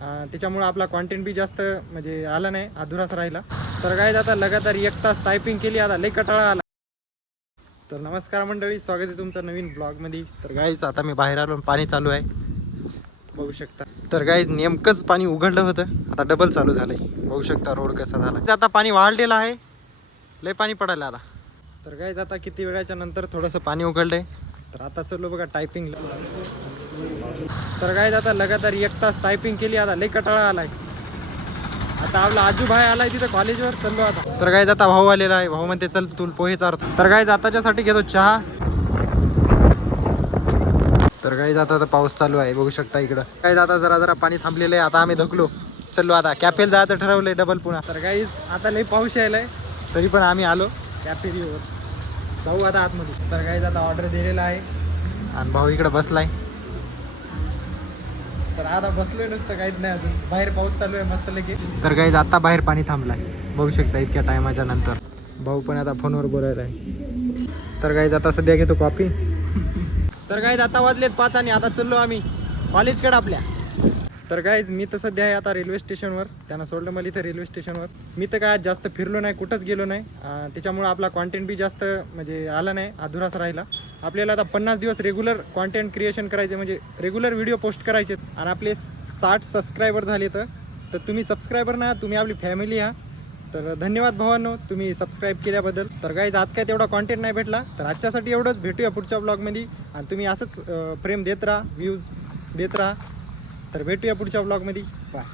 त्याच्यामुळे आपला कॉन्टेंट बी जास्त म्हणजे आला नाही, अधुराच राहिला. तर गाईज आता लगातार 1 तास टायपिंग केली, आता लई कटाळा आला. तर नमस्कार मंडळी, स्वागत आहे तुमचं नवीन ब्लॉगमध्ये. तर गाईज आता मी बाहेर आलो, पाणी चालू आहे बघू शकता. तर गाईज नेमकंच पाणी उघडलं होतं, आता डबल चालू झालंय बघू शकता. रोड कसा झाला, आता पाणी वाढलेलं आहे, लय पाणी पडायला आता. तर गाईज आता किती वेळाच्या नंतर थोडंसं पाणी उघडलंय, तर आता चलो बघा टायपिंगला. तर गाईज आता लगातार 1 तास टायपिंग केली, आता लई कटाळा आलाय. आता आपला आजू भाई आलाय तिथं कॉलेजवर, चाललो आता. तर गाईज आता भाऊ आलेला आहे, भाऊ म्हणते चल तू पोहे चारतो. तर गाईज आताच्यासाठी घेतो चहा. तर गाईज आता पाऊस चालू आहे बघू शकता इकडं. गाईज आता जरा पाणी थांबलेलं आहे, आता आम्ही धकलो चलो आता कॅफेला जायचं ठरवलंय डबल पुन्हा. तर गाईज आता लई पाऊस यायलाय, तरी पण आम्ही आलो कॅफेवर, जाऊ आता आतमध्ये. तर गाईज आता ऑर्डर दिलेला आहे आणि भाऊ इकडं बसलाय. तर आता बसलोय नुसतं, काहीच नाही अजून. बाहेर पाऊस चालू आहे मस्त लगे. तर गाईज आता बाहेर पाणी थांबलाय बघू शकता इतक्या टायमाच्या नंतर. भाऊ पण आता फोनवर बोलायला आहे. तर गाईज आता सध्या घेतो कॉफी. तर गाईज आता वाजलेत 5 आणि आता चाललो आम्ही कॉलेजकडे आपल्या. तर गाईज मी तर सध्या आहे आता रेल्वे स्टेशनवर, त्यांना सोडलं मला इथं रेल्वे स्टेशनवर. मी तर काय जास्त फिरलो नाही, कुठंच गेलो नाही. त्याच्यामुळे आपला कॉन्टेंट बी जास्त म्हणजे आला नाही, अधुराच राहिला. आपल्याला आता 50 दिवस रेग्युलर कॉन्टेंट क्रिएशन करायचे, म्हणजे रेग्युलर व्हिडिओ पोस्ट करायचे. आणि आपले 60 सबस्क्रायबर झाले. तर तुम्ही सबस्क्रायबर ना, तुम्ही आपली फॅमिली आहात. तर धन्यवाद भावांनो, तुम्ही सबस्क्राईब केल्याबद्दल. तर गाईज आज काय तेवढा कॉन्टेंट नाही भेटला, तर आजच्यासाठी एवढंच. भेटूया पुढच्या ब्लॉगमध्ये आणि तुम्ही असंच प्रेम देत राहा, व्ह्यूज देत राहा. तर भेटूया पुढच्या ब्लॉगमध्ये. बाय.